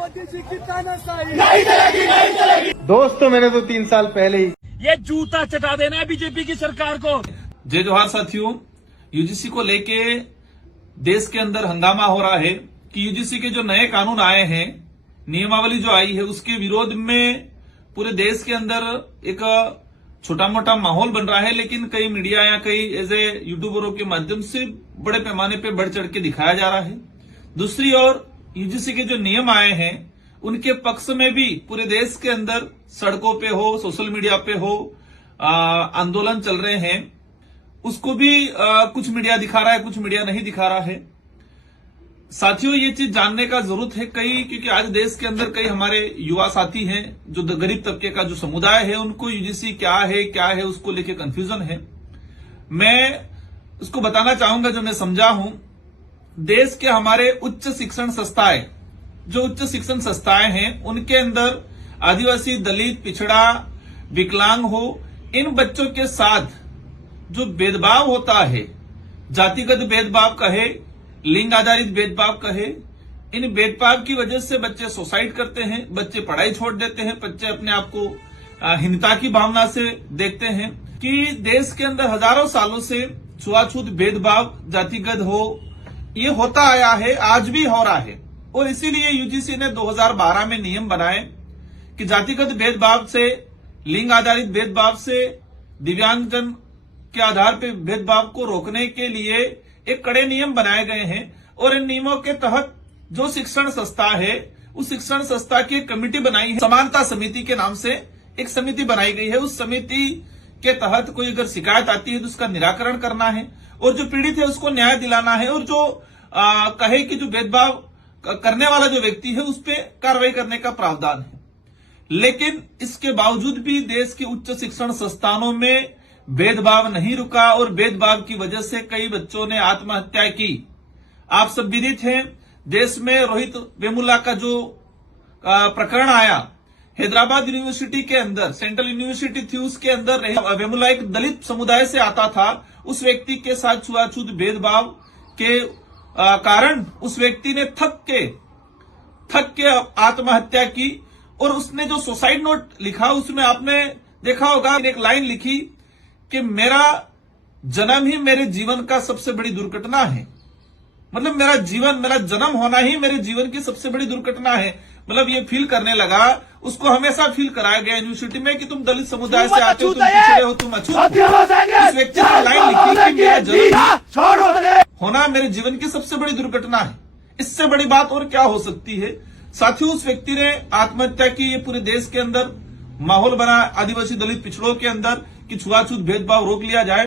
मोदी जी की तानाशाही नहीं चलेगी, नहीं चलेगी। दोस्तों मैंने तो 3 साल पहले ही ये जूता चटा देना है बीजेपी की सरकार को। जय जोहार साथियों, यूजीसी को लेके देश के अंदर हंगामा हो रहा है कि यूजीसी के जो नए कानून आए हैं, नियमावली जो आई है, उसके विरोध में पूरे देश के अंदर एक छोटा मोटा माहौल बन रहा है। लेकिन कई मीडिया या कई ऐसे यूट्यूबरों के माध्यम से बड़े पैमाने पे बढ़ चढ़ के दिखाया जा रहा है। दूसरी ओर यूजीसी के जो नियम आए हैं उनके पक्ष में भी पूरे देश के अंदर सड़कों पे हो, सोशल मीडिया पे हो, आंदोलन चल रहे हैं। उसको भी कुछ मीडिया दिखा रहा है, कुछ मीडिया नहीं दिखा रहा है। साथियों, ये चीज जानने का जरूरत है क्योंकि आज देश के अंदर कई हमारे युवा साथी हैं जो गरीब तबके का जो समुदाय है, उनको यूजीसी क्या है उसको लेके कंफ्यूजन है। मैं उसको बताना चाहूंगा जो मैं समझा हूं। देश के हमारे उच्च शिक्षण संस्थाएं, जो उच्च शिक्षण संस्थाएं हैं, उनके अंदर आदिवासी, दलित, पिछड़ा, विकलांग हो, इन बच्चों के साथ जो भेदभाव होता है, जातिगत भेदभाव कहे, लिंग आधारित भेदभाव कहे, इन भेदभाव की वजह से बच्चे सुसाइड करते हैं, बच्चे पढ़ाई छोड़ देते हैं, बच्चे अपने आप को हीनता की भावना से देखते हैं कि देश के अंदर हजारों सालों से छुआछूत भेदभाव जातिगत हो, ये होता आया है, आज भी हो रहा है। और इसीलिए यूजीसी ने 2012 में नियम बनाए कि जातिगत भेदभाव से, लिंग आधारित भेदभाव से, दिव्यांगजन के आधार पर भेदभाव को रोकने के लिए एक कड़े नियम बनाए गए हैं। और इन नियमों के तहत जो शिक्षण संस्था है, उस शिक्षण संस्था की कमेटी बनाई है, समानता समिति के नाम से एक समिति बनाई गई है। उस समिति के तहत कोई अगर शिकायत आती है तो उसका निराकरण करना है, और जो पीड़ित है उसको न्याय दिलाना है, और जो कहे कि जो भेदभाव करने वाला जो व्यक्ति है उस पर कार्रवाई करने का प्रावधान है। लेकिन इसके बावजूद भी देश के उच्च शिक्षण संस्थानों में भेदभाव नहीं रुका, और भेदभाव की वजह से कई बच्चों ने आत्महत्या की। आप सब विदित हैं, देश में रोहित वेमुला का जो प्रकरण आया, हैदराबाद यूनिवर्सिटी के अंदर, सेंट्रल यूनिवर्सिटी थी, उसके अंदर वेमुला एक दलित समुदाय से आता था। उस व्यक्ति के साथ छुआछूत भेदभाव के कारण उस व्यक्ति ने थक के आत्महत्या की। और उसने जो सुसाइड नोट लिखा, उसमें आपने देखा होगा, एक लाइन लिखी कि मेरा जन्म ही मेरे जीवन का सबसे बड़ी दुर्घटना है। मतलब मेरा जन्म होना ही मेरे जीवन की सबसे बड़ी दुर्घटना है। मतलब ये फील करने लगा, उसको हमेशा फील कराया गया यूनिवर्सिटी में कि तुम दलित समुदाय से आते हो, तुम पिछड़े हो, तुम अछूत हो। इस व्यक्ति ने लाइन लिखी कि मेरा जन्म होना मेरे जीवन की सबसे बड़ी दुर्घटना है। इससे बड़ी बात और क्या हो सकती है। साथियों, उस व्यक्ति ने आत्महत्या की। ये पूरे देश के अंदर माहौल बना आदिवासी, दलित, पिछड़ों के अंदर कि छुआछूत भेदभाव रोक लिया जाए।